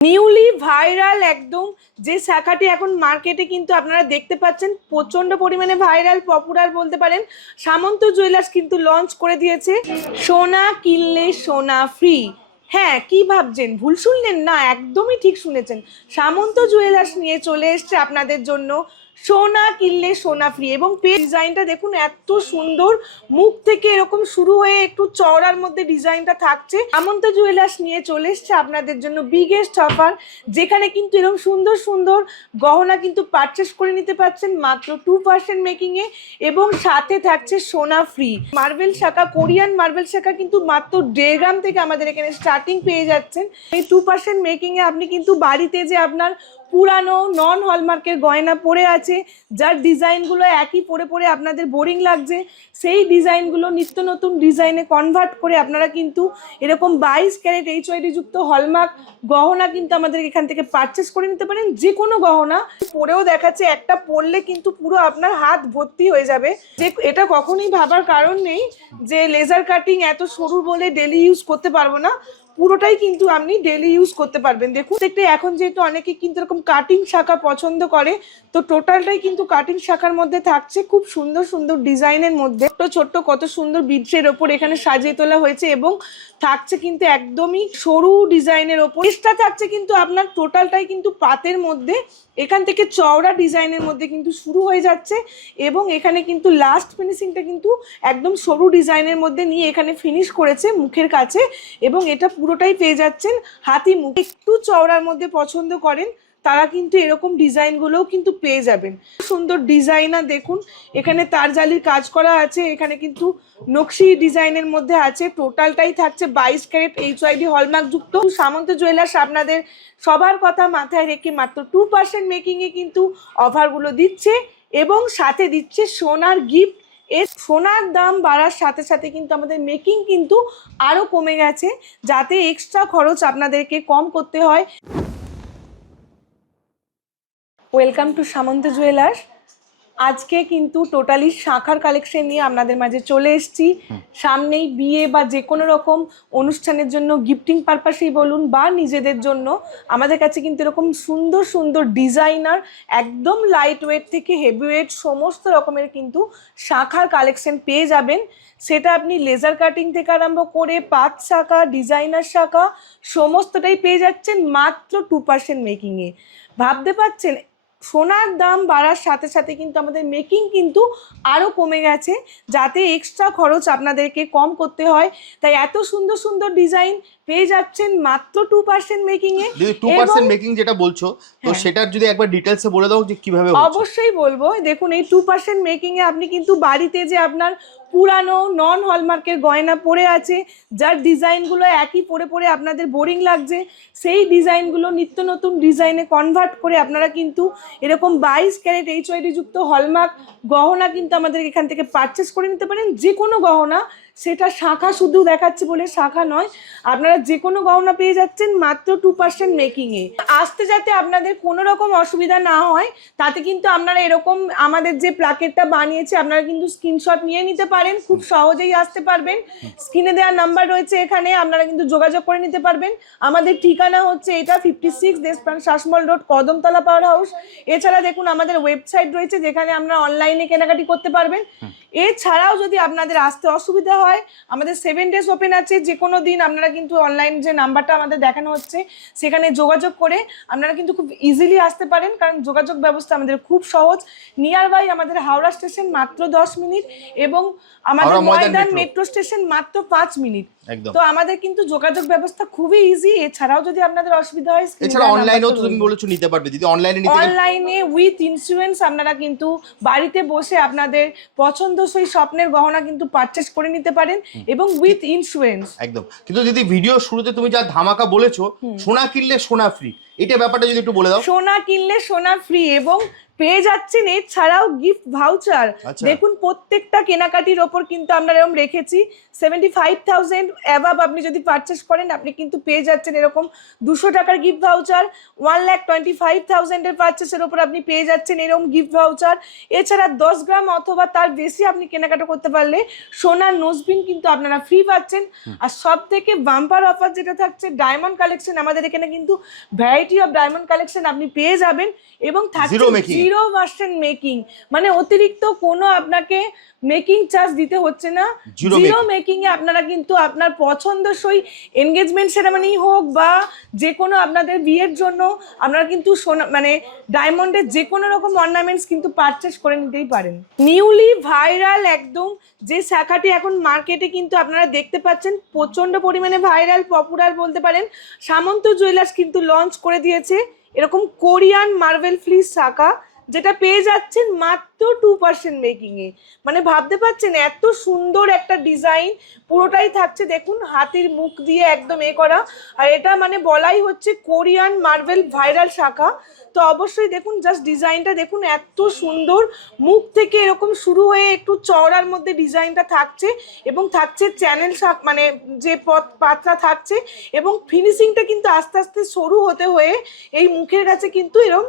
Newly viral একদম যে শাখাটি এখন মার্কেটে কিন্তু আপনারা দেখতে পাচ্ছেন প্রচন্ড পরিমাণে ভাইরাল পপুলার বলতে পারেন। সামন্ত জুয়েলার্স কিন্তু লঞ্চ করে দিয়েছে সোনা কিনলে সোনা ফ্রি। হ্যাঁ, কি ভাবছেন? ভুল শুনলেন না, একদমই ঠিক শুনেছেন। সামন্ত জুয়েলার্স নিয়ে চলে এসছে আপনাদের জন্য সোনা কিনলে সোনা ফ্রি। এবং ডিজাইনটা দেখুন এত সুন্দর, মুখ থেকে এরকম শুরু হয়ে একটু চওড়ার মধ্যে ডিজাইনটা থাকছে। সামন্ত জুয়েলার্স নিয়ে চলে এসছে আপনাদের জন্য বিগেস্ট অফার, যেখানে কিন্তু এরকম সুন্দর সুন্দর গহনা কিন্তু পারচেস করে নিতে পারছেন মাত্র 2% মেকিং এ, এবং সাথে থাকছে সোনা ফ্রি। মার্বেল শাখা, কোরিয়ান মার্বেল শাখা কিন্তু মাত্র 1.5 গ্রাম থেকে আমাদের এখানে স্টার্টিং পেয়ে যাচ্ছেন। এই 2% মেকিং এ আপনি কিন্তু বাড়িতে যে আপনার পুরানো নন হলমার্কের গয়না পরে আছে, যার ডিজাইনগুলো একই পরে পরে আপনাদের বোরিং লাগছে, সেই ডিজাইনগুলো নিত্য নতুন ডিজাইনে কনভার্ট করে আপনারা কিন্তু এরকম 22 ক্যারেট HYD যুক্ত হলমার্ক গহনা কিন্তু আমাদের এখান থেকে পারচেস করে নিতে পারেন। যে কোনো গহনা পরেও দেখাচ্ছে, একটা পরলে কিন্তু পুরো আপনার হাত ভর্তি হয়ে যাবে। যে এটা কখনোই ভাবার কারণ নেই যে লেজার কাটিং এত সরু বলে ডেলি ইউজ করতে পারবো না, পুরোটাই কিন্তু আপনি ডেলি ইউজ করতে পারবেন। দেখুন দেখতে এখন যেহেতু অনেকে কিন্তু এরকম কাটিং শাখা পছন্দ করে, তো টোটালটাই কিন্তু কাটিং শাখার মধ্যে থাকছে খুব সুন্দর সুন্দর ডিজাইনের মধ্যে। ছোট্ট ছোট্ট কত সুন্দর বিটসের ওপর এখানে সাজিয়ে তোলা হয়েছে, এবং থাকছে কিন্তু একদমই সরু ডিজাইনের ওপর। চেষ্টা থাকছে কিন্তু আপনার টোটালটাই কিন্তু পাতের মধ্যে, এখান থেকে চওড়া ডিজাইনের মধ্যে কিন্তু শুরু হয়ে যাচ্ছে, এবং এখানে কিন্তু লাস্ট ফিনিশিংটা কিন্তু একদম সরু ডিজাইনের মধ্যে নিয়ে এখানে ফিনিশ করেছে মুখের কাছে। এবং এটা পুরোটাই পেয়ে যাচ্ছেন হাতি মুখ। একটু চওড়ার মধ্যে পছন্দ করেন তারা কিন্তু এরকম ডিজাইনগুলোও কিন্তু পেয়ে যাবেন। সুন্দর ডিজাইনার দেখুন, এখানে তারজালির কাজ করা আছে, এখানে কিন্তু নকশি ডিজাইনের মধ্যে আছে। টোটালটাই থাকছে 22 ক্যারেট HYD হলমার্ক যুক্ত। সামন্ত জুয়েলার্স আপনাদের সবার কথা মাথায় রেখে মাত্র 2% মেকিংয়ে কিন্তু অফারগুলো দিচ্ছে, এবং সাথে দিচ্ছে সোনার গিফট। এর সোনার দাম বাড়ার সাথে সাথে কিন্তু আমাদের মেকিং কিন্তু আরও কমে গেছে, যাতে এক্সট্রা খরচ আপনাদেরকে কম করতে হয়। Welcome to Samanta jewellers. আজকে কিন্তু টোটালি শাখার কালেকশন নিয়ে আপনাদের মাঝে চলে এসেছি। সামনেই বিয়ে বা যে কোনো রকম অনুষ্ঠানের জন্য গিফটিং পারপাসেই বলুন বা নিজেদের জন্য আমাদের কাছে কিন্তু এরকম সুন্দর সুন্দর ডিজাইনার একদম লাইট ওয়েট থেকে হেভি ওয়েট সমস্ত রকমের কিন্তু শাখার কালেকশন পেয়ে যাবেন। সেটা আপনি লেজার কাটিং থেকে আরম্ভ করে পাত শাখা, ডিজাইনার শাখা সমস্তটাই পেয়ে যাচ্ছেন মাত্র 2% মেকিংয়ে। ভাবতে পারছেন সোনার দাম বাড়ার সাথে সাথে কিন্তু আমাদের মেকিং কিন্তু আরও কমে গেছে, যাতে এক্সট্রা খরচ আপনাদেরকে কম করতে হয়। তাই এত সুন্দর সুন্দর ডিজাইন পেয়ে যাচ্ছেন মাত্র 2% মেকিংয়ে। 2% মেকিং যেটা বলছো, তো সেটার যদি একবার ডিটেইলসে বলে দাও যে কিভাবে হচ্ছে। অবশ্যই বলবো। দেখুন এই 2% মেকিংয়ে আপনি কিন্তু বাড়িতে যে আপনার পুরানো নন হলমার্কের গয়না পরে আছে, যার ডিজাইনগুলো একই পরে পরে আপনাদের বোরিং লাগছে, সেই ডিজাইনগুলো নিত্য নতুন ডিজাইনে কনভার্ট করে আপনারা কিন্তু এরকম 22 ক্যারেট HYD যুক্ত হলমার্ক গহনা কিন্তু আমাদের এখান থেকে পারচেস করে নিতে পারেন। যে কোনো গহনা, সেটা শাখা শুধু দেখাচ্ছি বলে শাখা নয়, আপনারা যে কোনো গহনা পেয়ে যাচ্ছেন মাত্র 2% মেকিংয়ে। আসতে যাতে আপনাদের কোনো রকম অসুবিধা না হয়, তাতে কিন্তু আপনারা এরকম আমাদের যে প্লাকেটটা বানিয়েছে আপনারা কিন্তু স্ক্রিনশট নিয়ে নিতে পারেন, খুব সহজেই আসতে পারবেন। স্ক্রিনে দেওয়া নাম্বার রয়েছে, এখানে আপনারা কিন্তু যোগাযোগ করে নিতে পারবেন। আমাদের ঠিকানা হচ্ছে এটা 56 Deshapran Sasmal road, Kadamtala power house. এছাড়া দেখুন আমাদের ওয়েবসাইট রয়েছে, যেখানে আপনারা অনলাইনে কেনাকাটি করতে পারবেন। এছাড়াও যদি আপনাদের আসতে অসুবিধা হয়, আমাদের 7 ডেজ ওপেন আছে। যে কোনো দিন আপনারা কিন্তু অনলাইন যে নাম্বারটা আমাদের দেখানো হচ্ছে সেখানে যোগাযোগ করে আপনারা কিন্তু খুব ইজিলি আসতে পারেন, কারণ যোগাযোগ ব্যবস্থা আমাদের খুব সহজ। নিয়ার বাই আমাদের হাওড়া স্টেশন মাত্র 10 মিনিট, এবং আমাদের ময়দান মেট্রো স্টেশন মাত্র 5 মিনিট। তো আমাদের কিন্তু যোগাযোগ ব্যবস্থা খুবই ইজি। এছাড়াও যদি আপনাদের অসুবিধা হয়, এছাড়া অনলাইনেও তুমি বলেছো নিতে পারবে। যদি অনলাইনে উইথ ইন্স্যুরেন্স আপনারা কিন্তু বাড়িতে বসে আপনাদের পছন্দসই স্বপ্নের গহনা কিন্তু পারচেস করে নিতে পারেন, এবং উইথ ইন্স্যুরেন্স একদম। কিন্তু যদি ভিডিও শুরুতে তুমি যা ধামাকা বলেছো, সোনা কিনলে সোনা ফ্রি, এটা ব্যাপারটা যদি একটু বলে দাও। সোনা কিনলে সোনা ফ্রি, এবং পেয়ে যাচ্ছেন এছাড়াও গিফট ভাউচার। দেখুন প্রত্যেকটা কেনাকাটির ওপর কিন্তু আমরা এরকম রেখেছি 75,000 অ্যাবাভ আপনি যদি পারচেস করেন আপনি কিন্তু পেয়ে যাচ্ছেন এরকম 200 টাকার গিফট ভাউচার। 1,25,000 এর পারচেসের ওপর আপনি পেয়ে যাচ্ছেন এরকম গিফট ভাউচার। এছাড়া 10 গ্রাম অথবা তার বেশি আপনি কেনাকাটা করতে পারলে সোনার নোজবিন কিন্তু আপনারা ফ্রি পাচ্ছেন। আর সব থেকে বাম্পার অফার যেটা থাকছে ডায়মন্ড কালেকশন, আমাদের এখানে কিন্তু ভ্যারাইটি অফ ডায়মন্ড কালেকশন আপনি পেয়ে যাবেন এবং থাকছে 0% মেকিং, মানে অতিরিক্ত কোনো আপনাকে মেকিং চার্জ দিতে হচ্ছে না। জিরো মেকিং এ আপনারা কিন্তু আপনার পছন্দসই এনগেজমেন্ট সেরেমনি হোক বা যে কোনো আপনাদের বিয়ের জন্য আপনারা কিন্তু মানে ডায়মন্ডের যে কোনো রকম অর্নামেন্টস কিন্তু পারচেস করে নিতেই পারেন। নিউলি ভাইরাল একদম যে শাখাটি এখন মার্কেটে কিন্তু আপনারা দেখতে পাচ্ছেন প্রচন্ড পরিমাণে ভাইরাল পপুলার বলতে পারেন, সামন্ত জুয়েলার্স কিন্তু লঞ্চ করে দিয়েছে এরকম কোরিয়ান মার্বেল ফ্লিস শাখা, যেটা পেয়ে যাচ্ছেন মাত্র 2% মেকিং এ। মানে ভাবতে পারছেন এত সুন্দর একটা ডিজাইন, পুরোটাই থাকছে দেখুন হাতির মুখ দিয়ে একদম করা। আর এটা মানে বলাই হচ্ছে কোরিয়ান মার্বেল ভাইরাল শাখা। তো অবশ্যই দেখুন জাস্ট ডিজাইনটা দেখুন এত সুন্দর, মুখ থেকে এরকম শুরু হয়ে একটু চওড়ার মধ্যে ডিজাইনটা থাকছে এবং থাকছে চ্যানেল মানে যে পাতলা থাকছে এবং ফিনিশিংটা কিন্তু আস্তে আস্তে সরু হতে হয়ে এই মুখের কাছে কিন্তু এরকম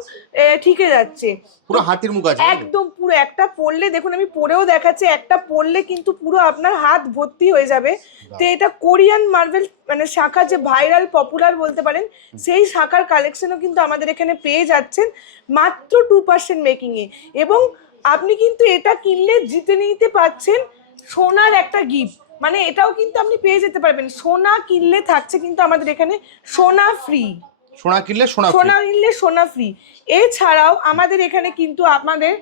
ঠিকে যাচ্ছে। পুরো হাতির মুখ আছে একদম পুরো একটা পরলে দেখুন আমি পরেও দেখাচ্ছি, একটা পরলে কিন্তু পুরো আপনার হাত ভর্তি হয়ে যাবে। তো এটা কোরিয়ান মার্বেল মানে শাখা যে ভাইরাল পপুলার বলতে পারেন সেই শাখার কালেকশনও কিন্তু আমাদের এখানে পেয়ে যাচ্ছেন মাত্র 2% মেকিং এ। এবং আপনি কিন্তু এটা কিনলে জিতে নিতে পাচ্ছেন সোনার একটা গিফট, মানে এটাও কিন্তু আপনি পেয়ে যেতে পারবেন। সোনা কিনলে থাকছে কিন্তু আমাদের এখানে সোনা ফ্রি, সোনা কিনলে সোনা ফ্রি। এছাড়াও আমাদের এখানে কিন্তু আপনাদের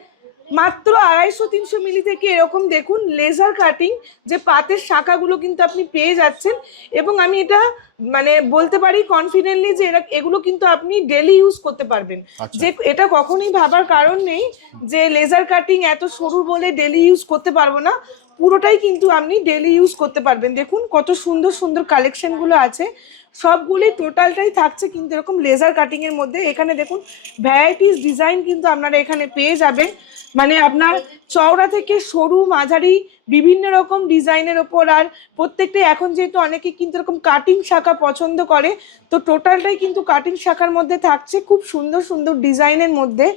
মাত্র 250-300 মিলি থেকে এরকম দেখুন লেজার কাটিং যে পাতের শাখাগুলো কিন্তু আপনি পেয়ে যাচ্ছেন। এবং আমি এটা মানে বলতে পারি কনফিডেন্টলি যে এগুলো কিন্তু আপনি ডেলি ইউজ করতে পারবেন। যে এটা কখনোই ভাবার কারণ নেই যে লেজার কাটিং এত সরু বলে ডেলি ইউজ করতে পারবো না, পুরোটাই কিন্তু আপনি ডেলি ইউজ করতে পারবেন। দেখুন কত সুন্দর সুন্দর কালেকশনগুলো আছে, সবগুলি টোটালটাই থাকছে কিন্তু এরকম লেজার কাটিং এর মধ্যে। এখানে দেখুন ভ্যারাইটিস ডিজাইন কিন্তু আপনারা এখানে পেয়ে যাবেন, মানে আপনার চওড়া থেকে সরু মাঝারি বিভিন্ন রকম ডিজাইনের ওপর। আর প্রত্যেকটা এখন যেহেতু অনেকে কিন্তু এরকম কাটিং শাখা পছন্দ করে, তো টোটালটাই কিন্তু কাটিং শাখার মধ্যে থাকছে খুব সুন্দর সুন্দর ডিজাইনের মধ্যে।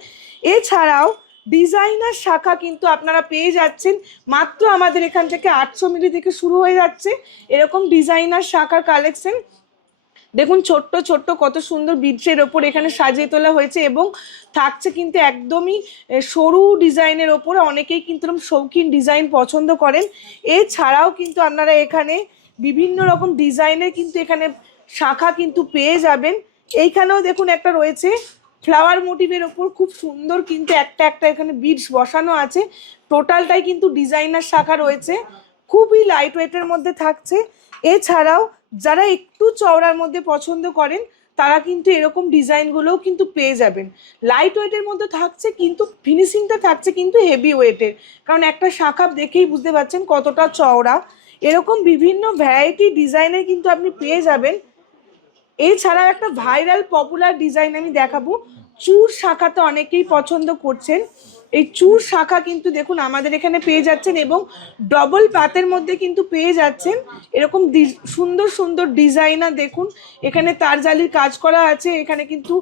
এছাড়াও ডিজাইনার শাখা কিন্তু আপনারা পেয়ে যাচ্ছেন মাত্র আমাদের এখান থেকে 800 মিলি থেকে শুরু হয়ে যাচ্ছে এরকম ডিজাইনার শাখার কালেকশন। দেখুন ছোট্ট ছোট্ট কত সুন্দর বিটসের ওপর এখানে সাজিয়ে তোলা হয়েছে এবং থাকছে কিন্তু একদমই সরু ডিজাইনের ওপরে। অনেকেই কিন্তু এরকম শৌখিন ডিজাইন পছন্দ করেন। এছাড়াও কিন্তু আপনারা এখানে বিভিন্ন রকম ডিজাইনের কিন্তু এখানে শাখা কিন্তু পেয়ে যাবেন। এইখানেও দেখুন একটা রয়েছে ফ্লাওয়ার মোটিভের ওপর খুব সুন্দর কিন্তু একটা একটা এখানে বিটস বসানো আছে। টোটালটাই কিন্তু ডিজাইনার শাখা রয়েছে, খুবই লাইট ওয়েটের মধ্যে থাকছে। এছাড়াও যারা একটু চওড়ার মধ্যে পছন্দ করেন তারা কিন্তু এরকম ডিজাইনগুলোও কিন্তু পেয়ে যাবেন। লাইট ওয়েটের মধ্যে থাকছে কিন্তু ফিনিশিংটা থাকছে কিন্তু হেভি ওয়েটের, কারণ একটা শাখা দেখেই বুঝতে পারছেন কতটা চওড়া। এরকম বিভিন্ন ভ্যারাইটি ডিজাইনের কিন্তু আপনি পেয়ে যাবেন। এছাড়াও একটা ভাইরাল পপুলার ডিজাইন আমি দেখাবো, চূড় শাখা তো অনেকেই পছন্দ করছেন। এই চূড় শাখা কিন্তু দেখুন আমাদের এখানে পেয়ে যাচ্ছেন এবং ডবল পাতের মধ্যে কিন্তু পেয়ে যাচ্ছেন এরকম সুন্দর সুন্দর ডিজাইনার। দেখুন এখানে তারজালির কাজ করা আছে, এখানে কিন্তু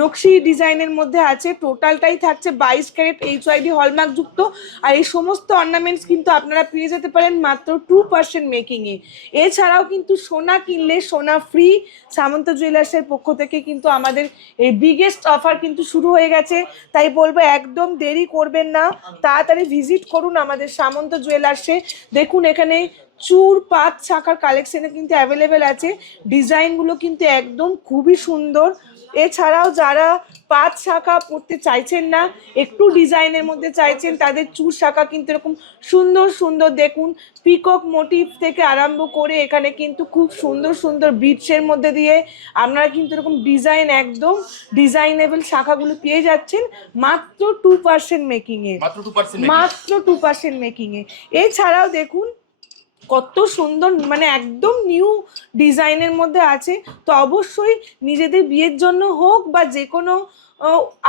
নকশি ডিজাইনের মধ্যে আছে। টোটালটাই থাকছে 22 ক্যারেট HYD হলমার্ক যুক্ত। আর এই সমস্ত অর্নামেন্টস কিন্তু আপনারা পেয়ে যেতে পারেন মাত্র 2% মেকিংয়ে। এছাড়াও কিন্তু সোনা কিনলে সোনা ফ্রি সামন্ত জুয়েলার্সের পক্ষ থেকে কিন্তু আমাদের এই বিগেস্ট অফার কিন্তু শুরু হয়ে গেছে। তাই বলবো একদম দেরি করবেন না, তাড়াতাড়ি ভিজিট করুন আমাদের সামন্ত জুয়েলার্সে। দেখুন এখানে চূড় পাত শাখার কালেকশনে কিন্তু অ্যাভেলেবেল আছে, ডিজাইনগুলো কিন্তু একদম খুবই সুন্দর। এছাড়াও যারা পাত শাখা পড়তে চাইছেন না, একটু ডিজাইনের মধ্যে চাইছেন, তাদের চূড় শাখা কিন্তু এরকম সুন্দর সুন্দর দেখুন পিকক মোটিভ থেকে আরম্ভ করে এখানে কিন্তু খুব সুন্দর সুন্দর বিটসের মধ্যে দিয়ে আপনারা কিন্তু এরকম ডিজাইন একদম ডিজাইনেবল শাখাগুলো পেয়ে যাচ্ছেন মাত্র 2% মেকিংয়ে, মাত্র 2% মেকিংয়ে। এছাড়াও দেখুন কত সুন্দর মানে একদম নিউ ডিজাইনের মধ্যে আছে। তো অবশ্যই নিজেদের বিয়ের জন্য হোক বা যে কোনো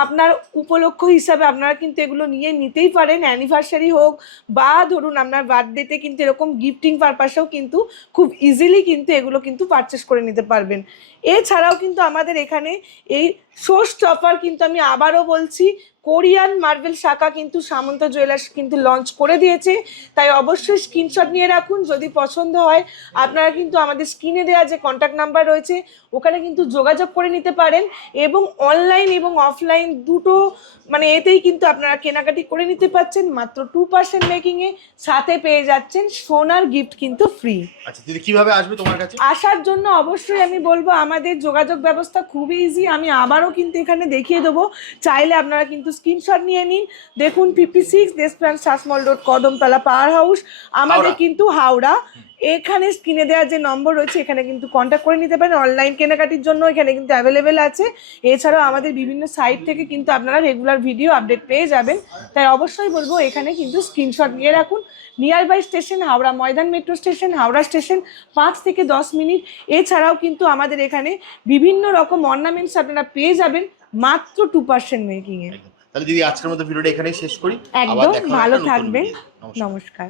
আপনার উপলক্ষ হিসাবে আপনারা কিন্তু এগুলো নিয়ে নিতেই পারেন, অ্যানিভার্সারি হোক বা ধরুন আপনার বার্থডেতে কিন্তু এরকম গিফটিং পারপাসেও কিন্তু খুব ইজিলি কিন্তু এগুলো কিন্তু পারচেস করে নিতে পারবেন। এছাড়াও কিন্তু আমাদের এখানে এই শো স্টপার কিন্তু আমি আবারও বলছি, কোরিয়ান মার্বেল শাখা কিন্তু সামন্ত জুয়েলার্স কিন্তু লঞ্চ করে দিয়েছে। তাই অবশ্যই স্ক্রিনশট নিয়ে রাখুন, যদি পছন্দ হয় আপনারা কিন্তু আমাদের স্ক্রিনে দেওয়া যে কন্ট্যাক্ট নাম্বার রয়েছে ওখানে কিন্তু যোগাযোগ করে নিতে পারেন, এবং অনলাইন এবং অফলাইন দুটো মানে এতেই কিন্তু আপনারা কেনাকাটি করে নিতে পারছেন মাত্র 2% মেকিংয়ে, সাথে পেয়ে যাচ্ছেন সোনার গিফট কিন্তু ফ্রি। আচ্ছা দিদি কিভাবে আসবে তোমার কাছে? আসার জন্য অবশ্যই আমি বলবো আমাদের যোগাযোগ ব্যবস্থা খুবই ইজি, আমি আবারও কিন্তু এখানে দেখিয়ে দেবো, চাইলে আপনারা কিন্তু স্ক্রিনশট নিয়ে নিন। দেখুন 56 Deshapran Sasmal road, Kadamtala power house, আমাদের কিন্তু হাওড়া। এখানে স্ক্রিনে দেওয়ার যে নম্বর রয়েছে এখানে কিন্তু কন্ট্যাক্ট করে নিতে পারেন, অনলাইন কেনাকাটির জন্য এখানে কিন্তু অ্যাভেলেবেল আছে। এছাড়াও আমাদের বিভিন্ন সাইট থেকে কিন্তু আপনারা রেগুলার ভিডিও আপডেট পেয়ে যাবেন। তাই অবশ্যই বলবো এখানে কিন্তু স্ক্রিনশট নিয়ে রাখুন। Near by station Howrah Maidan metro station, Howrah station 5 থেকে 10 মিনিট। এছাড়াও কিন্তু আমাদের এখানে বিভিন্ন রকম অর্নামেন্টস আপনারা পেয়ে যাবেন মাত্র 2% মেকিংয়ে। তাহলে দিদি আজকের মতো ভিডিওটা এখানেই শেষ করি। একদম ভালো থাকবেন, নমস্কার।